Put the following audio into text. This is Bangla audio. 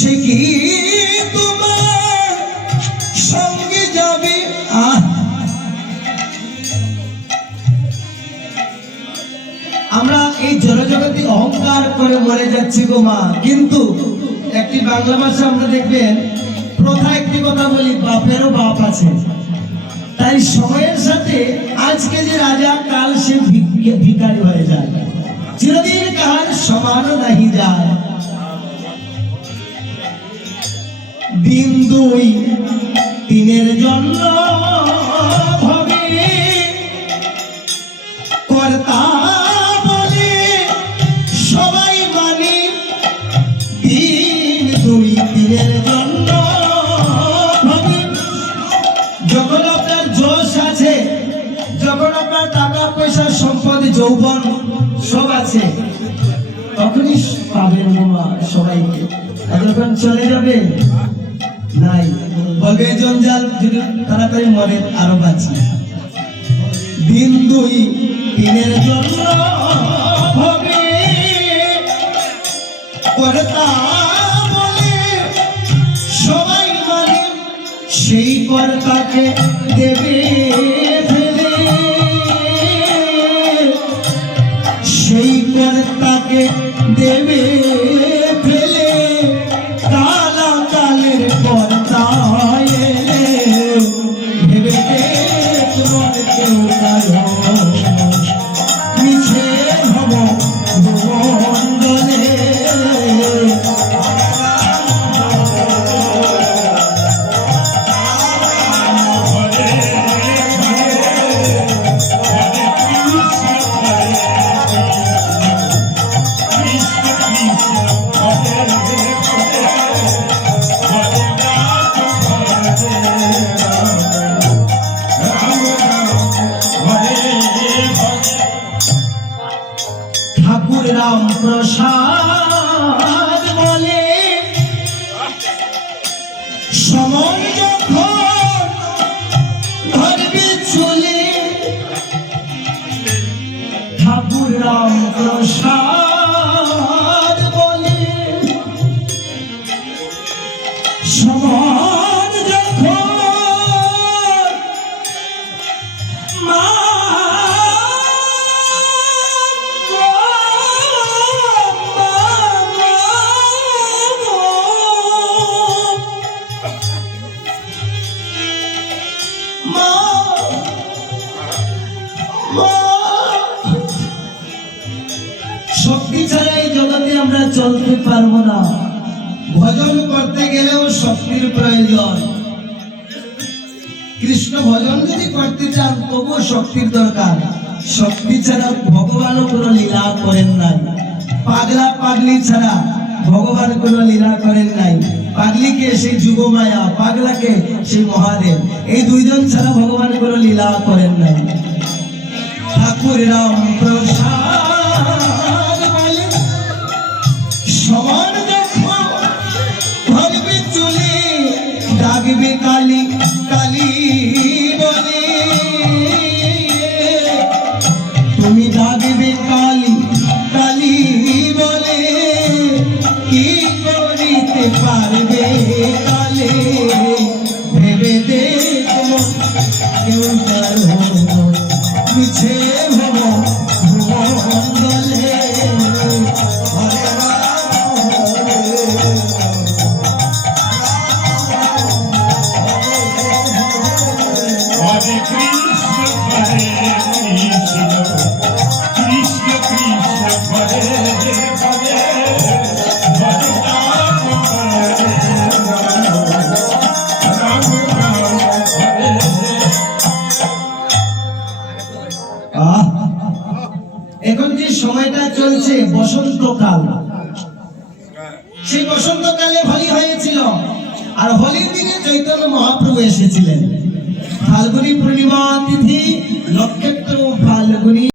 সে কি তোমার সঙ্গে যাবে? আমরা এই জনজগতে অহংকার করে মরে যাচ্ছি গো মা, কিন্তু একটি বাংলা ভাষা আমরা দেখবেন প্রথা একটি কথা বলি, বাপেরও বাপ আছে। তাই সময়ের সাথে আজকে যে রাজা কাল সে ভিখারি হয়ে যায়, চিরদিন কাহার সমান নাহি যায়। দিন দুই দিনের জন্য হবে কর্তা বলে সবাই মানে, দিন দুই দিনের জন্য হবে। যখন আপনার যশ আছে, যখন আপনার টাকা পয়সা সম্পদ যৌবন সব আছে, তখনই পাবেন বাবা সবাইকে। যখন চলে যাবে নাই, বলবে জঞ্জাল যদি তাড়াতাড়ি মরে আরো বাঁচি। দিন দুই দিনের জন্য হবে কর্তা বলে সবাই মানে, সেই কর্তাকে দেবে ফেলে, সেই কর্তাকে দেবে ফেলে, কালা কালের কর্তা এলে, ভেবে তোমার কেউ কালো মিছে ভব মণ্ডলে। ঠাকুর রাম প্রসাদ বলে সময় যখন ধরবে চলে, ঠাকুর রাম প্রসাদ বলে সময় যখন মা শক্তি ছাড়া এই জগতে আমরা চলতে পারবো না। ভজন করতে গেলেও শক্তির প্রয়োজন। কৃষ্ণ ভজন যদি করতে চান তবুও শক্তির দরকার। শক্তি ছাড়া ভগবানও কোনো লীলা করেন নাই। পাগলা পাগলি ছাড়া ভগবান কোনো লীলা করেন নাই। পাগলিকে সেই যুগমায়া, পাগলাকে সেই মহাদেব, এই দুইজন ছাড়া ভগবান কোনো লীলা করেন নাই। ঠাকুর রাম প্রসাদ বলে সমান যখন ধরবে চলে, ডাকবে কালী কালী বলে, তুমি ডাকবে কালী কালী বলে, কি করিতে পারবে কালে, ভেবে দেখো কেউ কারো মিছে ভব মণ্ডলে। হরে এখন যে সময়টা চলছে বসন্তকাল, সেই বসন্তকালে হোলি হয়েছিল, আর হোলির দিনে চৈতন্য মহাপ্রভু এসেছিলেন। ফাল্গুনী পূর্ণিমা তিথি, নক্ষত্র ফাল্গুনী।